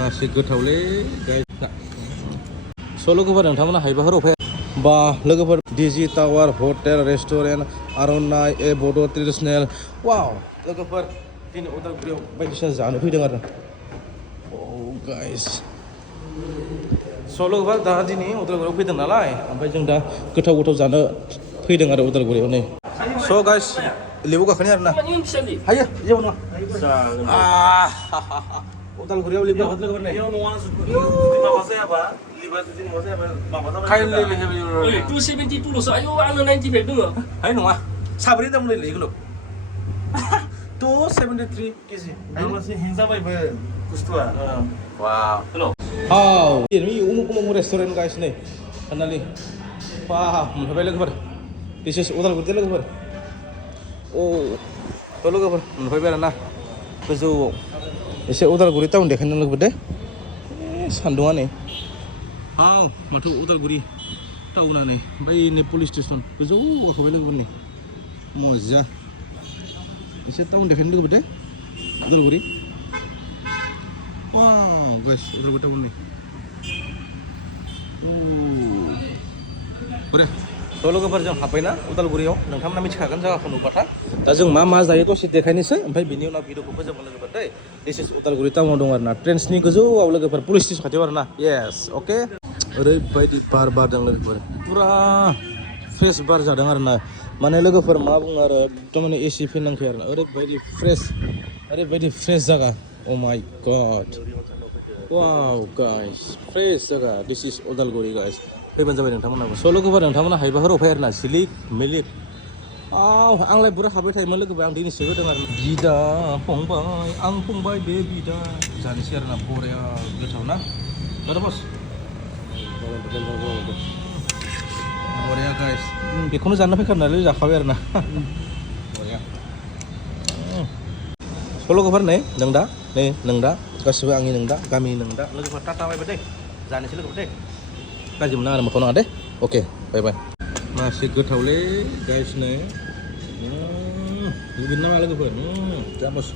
masih गोथावलै guys. So लोगोफोर नोंथांमोना हायोबा हराव फै बा लोगोफोर डिजि टावार हटेल रेस्टुरेन्ट आर'नाइ ए बड' ट्रेडिसनेल वाव लोगोफोर दिनै उदालगुरियाव बायदिसिना जानो फैदों आरो गाइस स' लोगोफोर दा दिनै उदालगुरियाव फैदों नालाय ओमफ्राय जों दा गोथाव गोथाव जानो फैदों आरो उदालगुरियाव नै स' गाइस लेबु गाखोनि आरोना हायो जेबो नङा उदालगुरियाव लेबु गाखोनो लोगोफोर नै माबा जायाबा Kain lebih heavy. 272 loh, ayo anu 95 dulu. Ayo nunggu. Sabri dah mulai lagi loh. 273 kg. Ayo masih hingga apa kustua. Wow. Hello. Oh, ini umum restoran guys nih. Kenali. Wah, mulai lagi ber. This is Udalguri lagi ber. Oh, kalau lagi ber, mulai ber na. Bezu. Ini Udalguri tahun deh kan lagi ber deh. Sandungan nih. Aw, माथो उदालगुरि टाउनानो ओमफ्राय नै police station गोजौआव गाखोबाय लोगोफोर नै मजा एसे town देखायनो लोगोफोर दे उदालगुरि वाव गाइस उदालगुरि टाउन नै बोरे थ' लोगोफोर जों हाबबायना उदालगुरियाव नोंथांमोना मिथिखागोन जायगाखौ नुबाथाय दा जों मा जायो दसे देखायनोसै ओमफ्राय बिनि उनाव भिडिअखौ फोजोबगोन लोगोफोर दै दिस इज उदालगुरि टाउनाव दं आरोना ट्रेन्सनि गोजौआव लोगोफोर पुलिस स्टेसन खाथियाव आरोना येस अके ओरैबायदि बार बारदों लोगोफोर पुरा फ्रेश बार जादों आरोना माने लोगोफोर मा बुङो आरो एकदम एसि फेन नांखायो आरोना ओरैबायदि फ्रेश जागा अ माय गड वाव गाइस फ्रेश जागा दिस इज उदालगुरि गाइस फैबानो जाबाय नोंथांमोनाबो स' लोगोफोर नोंथांमोना हायोबा हराव फै आरोना सिलिक मिलिक आंलाय बुरा हाबाय थायोमोन लोगोफोर आं दिनैसो होदों आरो बिदा फंबाय आं फंबाय बे बिदा जानोसै आरोना बरिया गोथाव ना दादा बस बरिया गाइस बेखौनो जानो फैखानानै जाखाबाय आरोना बरिया स' लोगोफोर नै नोंदा गासिबो आंनि नोंदा गामिनि नोंदा लोगोफोर टाटा बाय बाय दे जानोसै लोगोफोर दे गाज्रि मोना आरो मोखां नाङा दे अके बाय बाय masih गोथावलै गाइस नै लुबैनो नामा लोगोफोर जाबस